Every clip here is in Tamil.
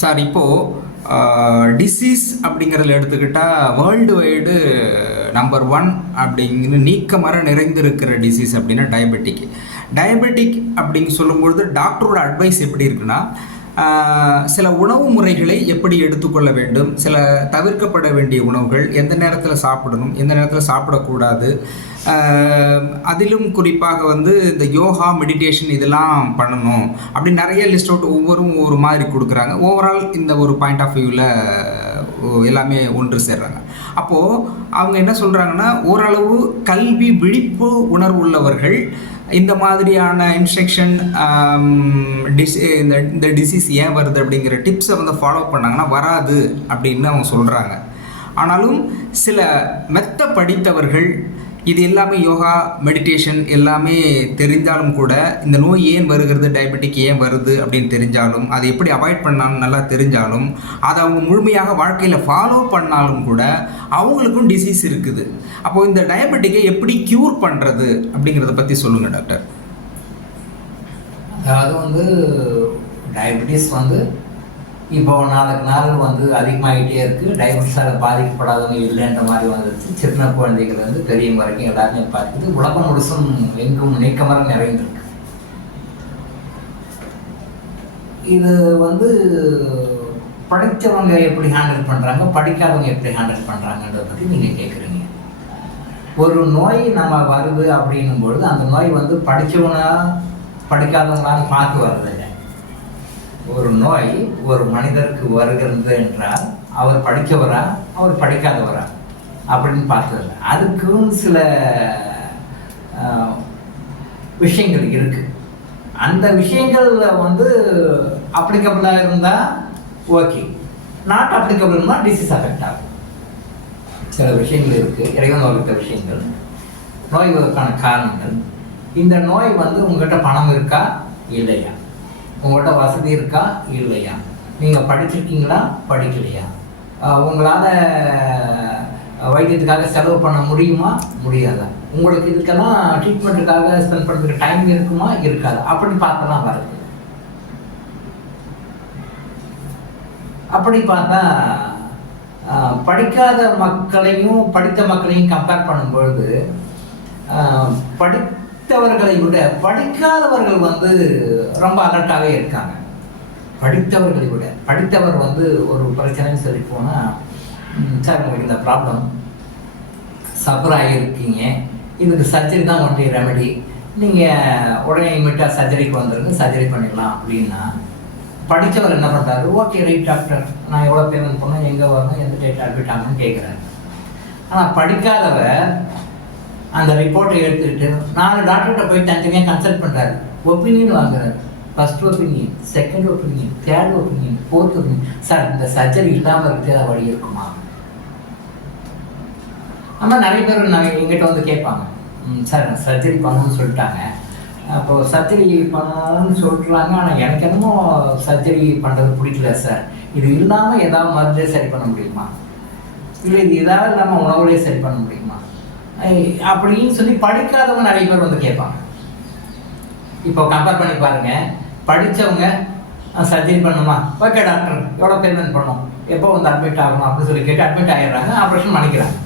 சார் இப்போது டிசீஸ் அப்படிங்கிறதுல எடுத்துக்கிட்டால் வேர்ல்டு வைடு நம்பர் 1 அப்படிங்கிற நீக்கமர நிறைந்திருக்கிற டிசீஸ் அப்படின்னா டயபெட்டிக். டயபெட்டிக் அப்படின்னு சொல்லும்பொழுது டாக்டரோட அட்வைஸ் எப்படி இருக்குன்னா, சில உணவு முறைகளை எப்படி எடுத்துக்கொள்ள வேண்டும், சில தவிர்க்கப்பட வேண்டிய உணவுகள் எந்த நேரத்தில் சாப்பிடணும், எந்த நேரத்தில் சாப்பிடக்கூடாது, அதிலும் குறிப்பாக வந்து இந்த யோகா மெடிடேஷன் இதெல்லாம் பண்ணணும் அப்படின்னு நிறைய லிஸ்ட் அவுட் ஒவ்வொரு மாதிரி கொடுக்குறாங்க. ஓவரால் இந்த ஒரு பாயிண்ட் ஆஃப் வியூவில் எல்லாமே ஒன்று சேர்றாங்க. அப்போது அவங்க என்ன சொல்கிறாங்கன்னா, ஓரளவு கல்வி விழிப்பு உணர்வு உள்ளவர்கள் இந்த மாதிரியான இன்ஸ்ட்ரக்ஷன் இந்த டிசீஸ் ஏன் வருது அப்படிங்கிற டிப்ஸை வந்து ஃபாலோ பண்ணாங்கன்னா வராது அப்படின்னு அவங்க சொல்கிறாங்க. ஆனாலும் சில மெத்த படித்தவர்கள் இது எல்லாமே யோகா மெடிடேஷன் எல்லாமே தெரிஞ்சாலும் கூட, இந்த நோய் ஏன் வருகிறது, டயபெட்டிக் ஏன் வருது அப்படின்னு தெரிஞ்சாலும், அதை எப்படி அவாய்ட் பண்ணாலும் நல்லா தெரிஞ்சாலும், அதை அவங்க முழுமையாக வாழ்க்கையில் ஃபாலோ பண்ணாலும் கூட அவங்களுக்கும் டிசீஸ் இருக்குது. அப்போது இந்த டயபெட்டிக்கை எப்படி க்யூர் பண்ணுறது அப்படிங்கிறத பற்றி சொல்லுங்கள் டாக்டர். அதாவது வந்து டயபெட்டிஸ் வந்து இப்போ நாளுக்கு நாள் வந்து அதிகமாகிட்டே இருக்குது. டயபெட்டிஸால் பாதிக்கப்படாதவங்க இல்லைன்ற மாதிரி வந்துருச்சு. சின்ன குழந்தைகள் பெரியவங்க வரைக்கும் எல்லாருமே பார்க்குது. உலகம் முழுசும் எங்கும் நீக்கமர நிறைந்திருக்கு. இது வந்து படித்தவங்க எப்படி ஹேண்டில் பண்ணுறாங்க, படிக்காதவங்க எப்படி ஹேண்டில் பண்ணுறாங்கன்றதை பற்றி நீங்கள் கேட்குறீங்க. ஒரு நோய் நம்ம வருது அப்படின்னும் பொழுது அந்த நோய் வந்து படித்தவனா படிக்காதவங்களான்னு பார்த்து வருதில்லை. ஒரு நோய் ஒரு மனிதருக்கு வருகிறது என்றால் அவர் படிக்கவரா அவர் படிக்காதவரா அப்படின்னு பார்த்ததில்ல. அதுக்கும் சில விஷயங்கள் இருக்குது. அந்த விஷயங்களில் வந்து அப்ளிகபிளாக இருந்தால் ஓகே, நாட் அப்ளிகபிள்னா டிசீஸ் அஃபெக்ட் ஆகும். சில விஷயங்கள் இருக்குது, இறைவன் வகுத்த விஷயங்கள், நோய்களுக்கான காரணங்கள். இந்த நோய் வந்து உங்கள்கிட்ட பணம் இருக்கா இல்லையா, உங்கள்கிட்ட வசதி இருக்கா இல்லையா, நீங்கள் படிச்சிருக்கீங்களா படிக்கலையா, உங்களால் வைத்தியத்துக்காக செலவு பண்ண முடியுமா முடியாதா, உங்களுக்கு இதுக்கெல்லாம் ட்ரீட்மெண்ட்டுக்காக ஸ்பெண்ட் பண்ணுறதுக்கு டைம் இருக்குமா இருக்காது, அப்படி பார்த்தலாம் வருது. அப்படி பார்த்தா படிக்காத மக்களையும் படித்த மக்களையும் கம்பேர் பண்ணும்பொழுது படித்தவர்களை விட படிக்காதவர்கள் வந்து ரொம்ப அலர்ட்டாகவே இருக்காங்க. படித்தவர்களை விட படித்தவர் வந்து ஒரு பிரச்சனைன்னு சொல்லி போனால், சார் உங்களுக்கு இந்த ப்ராப்ளம் சஃபர் ஆகியிருக்கீங்க, இதுக்கு சர்ஜரி தான் ஒன்லி ரெமெடி, நீங்கள் உடனே இமிடியாக சர்ஜரிக்கு வந்துடுங்க, சர்ஜரி பண்ணிடலாம் அப்படின்னா, படித்தவர் என்ன பண்ணுறாரு, ஓகே ரைட் டாக்டர், நான் எவ்வளோ பேமெண்ட் பண்ணேன், எங்கே வரணும், எந்த டேட் அட்மிட் ஆகணும்னு கேட்குறாரு. ஆனால் படிக்காதவர் அந்த ரிப்போர்ட்டை எடுத்துக்கிட்டு 4 டாக்டர்கிட்ட போய் தனித்தனியாக கன்சல்ட் பண்ணுறாரு, ஒப்பீனியன் வாங்குறாரு. First opinion, second opinion, third opinion, fourth opinion. Sir இந்த சர்ஜரி இல்லாமல் இருக்கிற வழி இருக்குமா? ஆனால் நிறைய பேர் நாங்கள் எங்கிட்ட வந்து கேட்பாங்க, சார் சர்ஜரி பண்ணணும்னு சொல்லிட்டாங்க, அப்போது சர்ஜரி பண்ணணும்னு சொல்கிறாங்க, ஆனால் எனக்கு என்னமோ சர்ஜரி பண்ணுறது பிடிக்கல சார், இது இல்லாமல் ஏதாவது மருந்தே சரி பண்ண முடியுமா, இல்லை இது ஏதாவது இல்லாமல் உணவுலேயே சரி பண்ண முடியுமா அப்படின்னு சொல்லி படிக்காதவங்க நிறைய பேர் வந்து கேட்பாங்க. இப்போ கம்பேர் பண்ணி பாருங்க, படித்தவங்க சர்ஜரி பண்ணணுமா, ஓகே டாக்டர் எவ்வளோ பேமெண்ட் பண்ணணும், எப்போ வந்து அட்மிட் ஆகணும் அப்படின்னு சொல்லி கேட்டு அட்மிட் ஆகிடுறாங்க, ஆப்ரேஷன் பண்ணிக்கிறாங்க.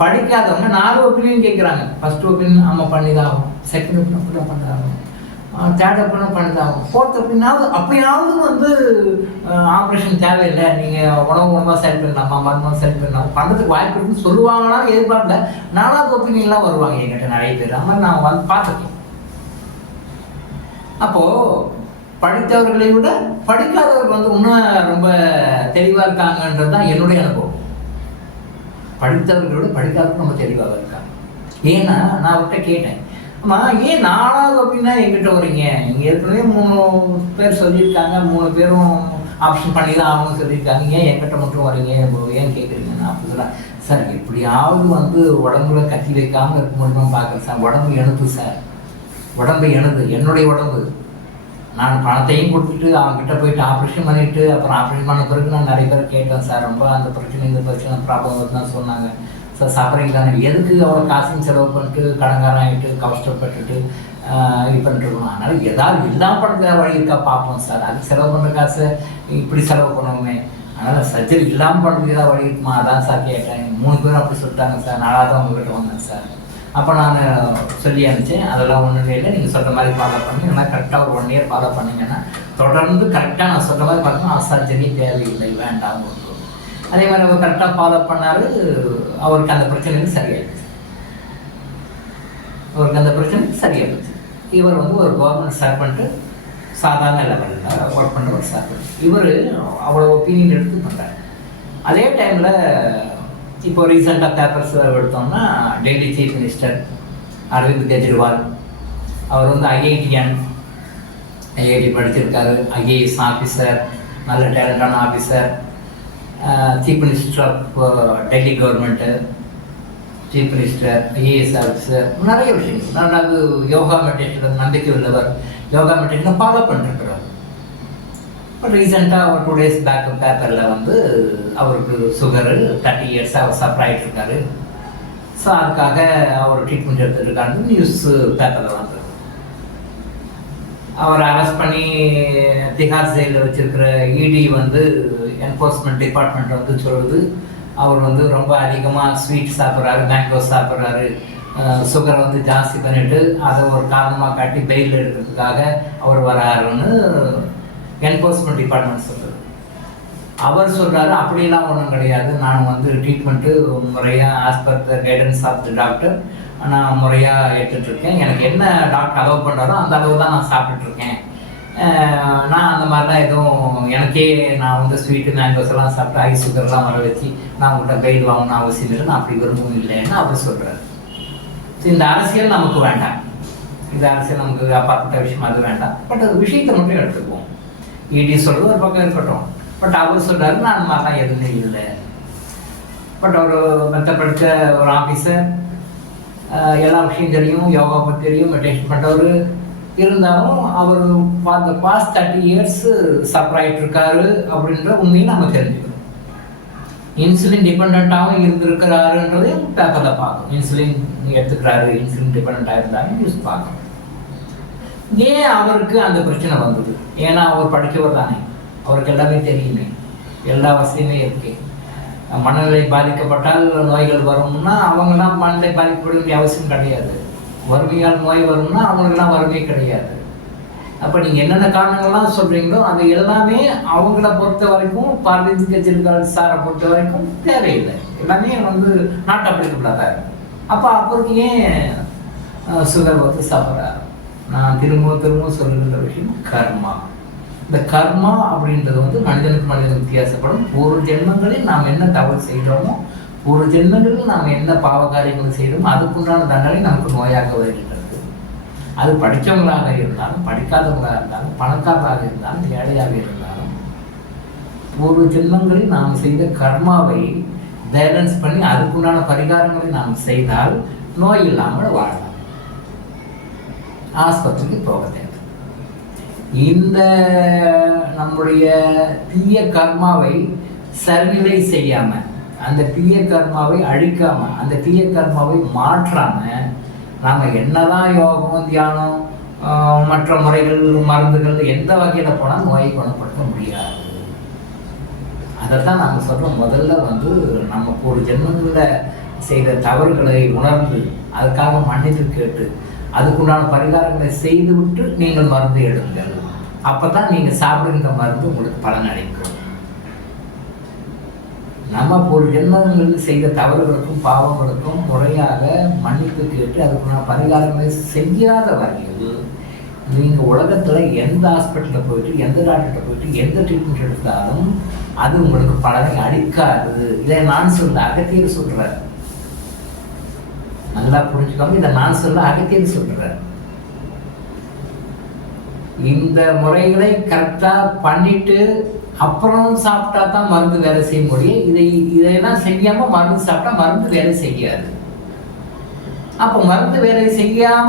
படிக்காதவங்க 4 ஒப்பீனியன் கேட்குறாங்க. ஃபர்ஸ்ட் ஒப்பீனியன் ஆமாம் பண்ணி தான் ஆகும், செகண்ட் ஒப்பீனியன் அப்படி தான் பண்ணிதாகும், தேர்ட் ஒப்பீனியன் பண்ணி தான் ஆகும், ஃபோர்த் ஒப்பீனியாவது அப்படியாவது வந்து ஆப்ரேஷன் தேவையில்லை, நீங்கள் உணவாக சரி பண்ணலாமா மருந்தாக சரி பண்ணலாம் பண்ணுறதுக்கு வாய்ப்பு இருக்குன்னு சொல்லுவாங்கன்னா எதிர்பார்க்கல. 4வது ஒப்பீனியன்லாம் வருவாங்க என்கிட்ட நிறைய பேர். அது மாதிரி நான் வந்து பார்த்துருக்கேன். அப்போது படித்தவர்களை விட படிக்காதவர்கள் வந்து இன்னும் ரொம்ப தெளிவாக இருக்காங்கன்றது தான் என்னுடைய அனுபவம். படித்தவர்களை விட படிக்காதவர்கள் ரொம்ப தெளிவாக இருக்காங்க. ஏன்னா நான் அவர்கிட்ட கேட்டேன், ஆமாம் ஏன் 4வது அப்படின்னா எங்கிட்ட வரீங்க, இங்கே ஏற்கனவே 3 பேர் சொல்லியிருக்காங்க, 3 பேரும் ஆப்ஷன் பண்ணி தான் ஆகணும்னு சொல்லியிருக்காங்க, ஏன் என்கிட்ட மட்டும் வரீங்க, ஏன் கேட்குறீங்கன்னா அப்படி சொல்கிறேன். சார் எப்படியாவது வந்து உடம்புல கட்டி வைக்காமல் இருக்க முடியுமா பார்க்குறேன் சார், உடம்பு எனது சார், உடம்பு எனது, என்னுடைய உடம்பு, நான் பணத்தையும் கொடுத்துட்டு அவங்ககிட்ட போயிட்டு ஆப்ரேஷன் பண்ணிவிட்டு அப்புறம் ஆப்ரேஷன் பண்ண பிறகு நான் நிறைய பேர் கேட்டேன், சார் ரொம்ப அந்த பிரச்சனை இந்த பிரச்சனை ப்ராப்ளம் வருதுன்னு சொன்னாங்க. சார் சஃபரிங் தானே, எதுக்கு அவ்வளோ காசுன்னு செலவு பண்ணிட்டு கடன்காரம் ஆகிட்டு கஷ்டப்பட்டுட்டு இது பண்ணிட்டுருக்கணும். அதனால் ஏதாவது இல்லாமல் பண்ணுற வழி இருக்கா பார்ப்போம் சார், அது செலவு பண்ணுற காசு இப்படி செலவு பண்ணுவோமே, அதனால் சர்ஜரி இல்லாமல் பண்ணுறதுக்கு தான் வழி இருக்குமா, அதான் சார் கேட்டேன். 3 பேரும் அப்படி சொல்லிட்டாங்க சார். நாளாக தான் உங்கள்கிட்ட வந்தேன் சார். அப்போ நான் சொல்லி அனுப்பிச்சேன், அதெல்லாம் ஒன்றுமே இல்லை, நீங்கள் சொல்கிற மாதிரி ஃபாலோ பண்ணி நல்லா கரெக்டாக ஒரு 1 இயர் ஃபாலோ பண்ணிங்கன்னா தொடர்ந்து கரெக்டாக நான் சொல்கிற மாதிரி பார்த்தோம்னா சர்ஜரி தேவையில்லை, வேண்டாம். அதே மாதிரி அவர் கரெக்டாக ஃபாலோ பண்ணார். அவருக்கு அந்த பிரச்சனைக்கு சரியாயிடுச்சு. இவர் வந்து ஒரு கவர்மெண்ட் சர்வெண்ட்டு, சாதாரண லெவலில் ஒர்க் பண்ணுற ஒரு சர்வெண்ட். இவர் அவ்வளோ ஒப்பீனியன் எடுத்து பண்ணுறாரு. அதே டைமில் இப்போ ரீசெண்டாக பேப்பர்ஸ் எடுத்தோம்னா டெல்லி சீஃப் மினிஸ்டர் அரவிந்த் கெஜ்ரிவால், அவர் வந்து ஐஐடி படிச்சிருக்காரு, IAS ஆஃபீஸர், நல்ல டேலண்டான officer, chief minister of Delhi government, chief minister, IAS officer, நிறைய விஷயங்கள். ரெண்டாவது யோகா மெடிடேஷன் நம்பிக்கை உள்ளவர், யோகா மெடிடேஷனை ஃபாலோ பண்ணிருக்கிறார். பட் ரீசெண்டாக ஒரு 2 days பேக் பேப்பரில் வந்து அவருக்கு சுகரு 30 years அவர் சஃபர் ஆகிட்டு இருக்காரு. ஸோ அதுக்காக அவர் ட்ரீட்மெண்ட் எடுத்துருக்காரு. நியூஸ் பேப்பரில் வந்தது. அவரை அரெஸ்ட் பண்ணி திஹார் ஜெயிலில் வச்சிருக்கிற இடி வந்து என்ஃபோர்ஸ்மெண்ட் டிபார்ட்மெண்ட் வந்து சொல்லுது, அவர் வந்து ரொம்ப அதிகமாக ஸ்வீட் சாப்பிட்றாரு, மேங்கோ சாப்பிட்றாரு, சுகரை வந்து ஜாஸ்தி பண்ணிவிட்டு அதை ஒரு காரணமாக காட்டி பெயில் எடுக்கிறதுக்காக அவர் வராருன்னு என்ஃபோர்ஸ்மெண்ட் டிபார்ட்மெண்ட் சொல்லுது. அவர் சொல்கிறாரு, அப்படிலாம் ஒன்றும் கிடையாது, நான் வந்து ட்ரீட்மெண்ட்டு முறையாக as per the guidance of the doctor நான் முறையாக எடுத்துகிட்ருக்கேன். எனக்கு என்ன டாக்டர் அலோவ் பண்ணுறாரோ அந்த அளவு தான் நான் சாப்பிட்டுட்ருக்கேன். நான் அந்த மாதிரிலாம் எதுவும் எனக்கே நான் வந்து ஸ்வீட்டு மேங்கோஸ் எல்லாம் சாப்பிட்டு ஹை சுகர்லாம் வர வச்சு நான் உங்கள்கிட்ட பெயில் வாங்கணும்னு அவசியம் இல்லை, நான் அப்படி விரும்பவும் இல்லைன்னு அவர் சொல்கிறார். இந்த அரசியல் நமக்கு வேண்டாம், இந்த அரசியல் நமக்கு அப்பாற்பட்ட விஷயம், அது வேண்டாம். பட் அது விஷயத்தை மட்டும் எடுத்துக்குவோம். இடி சொல்கிறது ஒரு பக்கம் இருக்கட்டும். பட் அவர் சொல்கிறாரு, நான் அந்த மாதிரிலாம் எதுவுமே இல்லை. பட் அவர் மெத்தப்படுத்த ஒரு ஆஃபீஸர், எல்லா விஷயம் தெரியும், யோகா பற்றி தெரியும், மெடிடேஷன் பண்ணுறவர், இருந்தாலும் அவர் பார்த்த பாஸ்ட் 30 years சஃபர் ஆகிட்டு இருக்காரு அப்படின்ற உண்மையை நம்ம தெரிஞ்சுக்கணும். இன்சுலின் டிபெண்ட்டாகவும் இருந்திருக்கிறாருன்றதையும் பேப்பரில் பார்க்கணும். இன்சுலின் எடுத்துக்கிறாரு, இன்சுலின் டிபெண்ட்டாக இருந்தாலும் நியூஸ் பார்க்கணும். ஏன் அவருக்கு அந்த பிரச்சனை வந்தது? ஏன்னா அவர் படித்தவர் தானே, அவருக்கு எல்லாமே தெரியுமே, எல்லா வசதியுமே இருக்கு. மனநிலை பாதிக்கப்பட்டால் நோய்கள் வரும்னா அவங்கெல்லாம் மனநிலை பாதிக்கப்பட வேண்டிய அவசியம் கிடையாது. வறுமையால் நோய் வரும்னா அவங்களுக்கெல்லாம் வறுமை கிடையாது. அப்போ நீங்கள் என்னென்ன காரணங்கள்லாம் சொல்கிறீங்களோ அது எல்லாமே அவங்கள பொறுத்த வரைக்கும், அரவிந்த் கெஜ்ரிவால் சாரை பொறுத்த வரைக்கும் தேவையில்லை, எல்லாமே வந்து நாட் அப்ளிகபிளாக தான் இருக்கும். அப்போ அவருக்கு ஏன் சுகர் வந்து சாப்பிட்றாரு? நான் திரும்ப சொல்லுகின்ற விஷயம் கர்மா. இந்த கர்மா அப்படின்றது வந்து மனிதனுக்கு மனிதன் வித்தியாசப்படும். ஒரு ஜென்மங்களில் நாம் என்ன தவறு செய்கிறோமோ, ஒரு ஜென்மங்களில் நாம் என்ன பாவ காரியங்கள் செய்கிறோமோ அதுக்குண்டான தண்டனை நமக்கு நோயாக வருகின்றது. அது படித்தவங்களாக இருந்தாலும், படிக்காதவங்களாக இருந்தாலும், பணக்காரராக இருந்தாலும், ஏழையாக இருந்தாலும், ஒரு ஜென்மங்களில் நாம் செய்த கர்மாவை பேலன்ஸ் பண்ணி அதுக்குண்டான பரிகாரங்களை நாம் செய்தால் நோய் இல்லாமல் வாழலாம், ஆஸ்பத்திரிக்கு போக தேவை. இந்த நம்முடைய தீய கர்மாவை சரிநிலை செய்யாம, அந்த தீய கர்மாவை அழிக்காம, அந்த தீய கர்மாவை மாற்றாம நாம என்னதான் யோகம், தியானம், மற்ற முறைகள், மருந்துகள் எந்த வகையில போனால் நோயை குணப்படுத்த முடியாது. அதைத்தான் நாங்கள் சொல்றோம். முதல்ல வந்து நம்ம ஒரு ஜென்மங்களில் செய்த தவறுகளை உணர்ந்து அதுக்காக மன்னிப்பு கேட்டு அதுக்குண்டான பரிகாரங்களை செய்து விட்டு நீங்கள் மருந்து எடுங்கள். அப்பதான் நீங்க சாப்பிடுகின்ற மருந்து உங்களுக்கு பலன் அளிக்கும். நம்ம ஒரு ஜென்மங்களில் செய்த தவறுகளுக்கும் பாவங்களுக்கும் முறையாக மன்னிப்பு கேட்டு அதுக்குண்டான பரிகாரங்களை செய்யாத வரையில் நீங்க உலகத்துல எந்த ஹாஸ்பிட்டலில் போயிட்டு, எந்த டாக்டர்கிட்ட போயிட்டு, எந்த ட்ரீட்மெண்ட் எடுத்தாலும் அது உங்களுக்கு பலனை அளிக்காது. இதை நான் சொல்ல, அகத்தியர் சொல்றேன். நல்லா புரிஞ்சுக்கோங்க, இதை நான் சொல்ல, அகத்தியர் சொல்றேன். இந்த முறைகளை கரெக்டா பண்ணிட்டு அப்புறம் சாப்பிட்டா தான் மருந்து வேலை செய்ய முடியும். இதையெல்லாம் செய்யாம மருந்து சாப்பிட்டா மருந்து வேலை செய்யாது. அப்போ மருந்து வேலை செய்யாம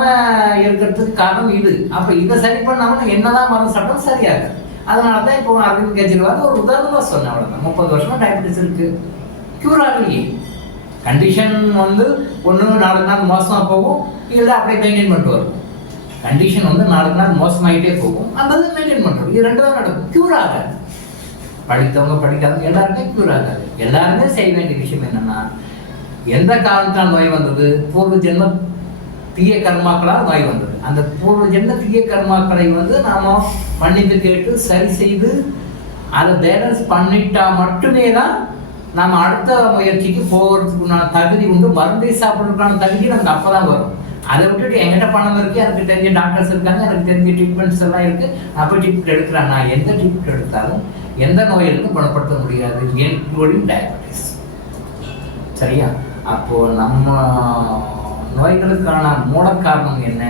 இருக்கிறதுக்கு காரணம் இது. அப்ப இதை சரி பண்ணாம என்னதான் மருந்து சாப்பிட்டாலும் சரியாது. அதனாலதான் இப்போ அரவிந்த் கெஜ்ரிவால் ஒரு உதாரணமா சொன்னேன். அவ்வளவுதான். 30 வருஷமா டயபெட்டிஸ் இருக்கு, கியூர் ஆகலையே. கண்டிஷன் வந்து ஒன்று 4 நாள் மோசமா போகும், இல்லை அப்படியே மெயின்டைன் பண்ணிட்டு வரும். கண்டிஷன் வந்து 4 நாள் மோசமாயிட்டே போகும், அல்லது மெயின்டைன் பண்ணுறோம். இது 2 தான் நடக்கும், க்யூர் ஆகாது. படித்தவங்க படிக்காதவங்க எல்லாருமே க்யூர் ஆகாது. எல்லாருமே செய்ய வேண்டிய விஷயம் என்னன்னா, எந்த காரணத்தால் நோய் வந்தது, பூர்வ ஜென்ம தீய கர்மாக்களால் நோய் வந்தது. அந்த பூர்வ ஜென்ம தீய கர்மாக்களை நாம மன்னிப்பு கேட்டு சரி செய்து அதை பேலன்ஸ் பண்ணிட்டா மட்டுமே தான் நாம் அடுத்த முயற்சிக்கு போகிறதுக்குண்டான தகுதி உண்டு. மருந்தை சாப்பிட்றதுக்கான தகுதி நமக்கு அப்போதான் வரும். அதை விட்டுட்டு என்கிட்ட பணம் இருக்குது, எனக்கு தெரிஞ்ச டாக்டர்ஸ் இருக்காங்க, எனக்கு தெரிஞ்ச ட்ரீட்மெண்ட்ஸ் எல்லாம் இருக்குது, நான் போய் ட்ரீட்மெண்ட் எடுக்கிறேன். நான் எந்த ட்ரீட்மெண்ட் எடுத்தாலும் எந்த நோயிலிருந்து குணப்படுத்த முடியாது, இன்க்ளூடிங் டயபெட்டிஸ். சரியா? அப்போது நம்ம நோய்களுக்கான மூல காரணம் என்ன?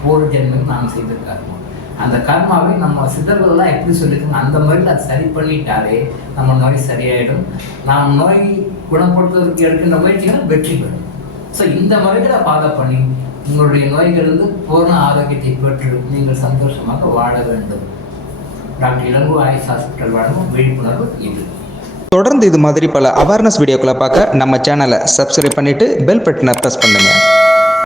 பூர்வ ஜென்மம் நாம் செய்த கர்மம். அந்த கர்மாவை நம்ம சித்தர்கள்லாம் எப்படி சொல்லியிருக்கோம், அந்த முறையில் அதை சரி பண்ணிட்டாலே நம்ம நோய் சரியாயிடும். நாம் நோய் குணப்படுத்துவதற்கு எடுக்கின்ற முயற்சிகள் வெற்றி பெறும். ஸோ இந்த முறைகளை ஃபாலோ பண்ணி உங்களுடைய நோய்களிலிருந்து பூர்ண ஆரோக்கியத்தை பெற்று நீங்கள் சந்தோஷமாக வாழ வேண்டும். டாக்டர் இளங்கோ ஆயுஷ் ஹாஸ்பிட்டல் வழங்கும் விழிப்புணர்வு இது. தொடர்ந்து இது மாதிரி பல அவேர்னஸ் வீடியோக்களை பார்க்க நம்ம சேனலை சப்ஸ்கிரைப் பண்ணிவிட்டு பெல் பட்டனை ப்ரெஸ் பண்ணுங்கள்.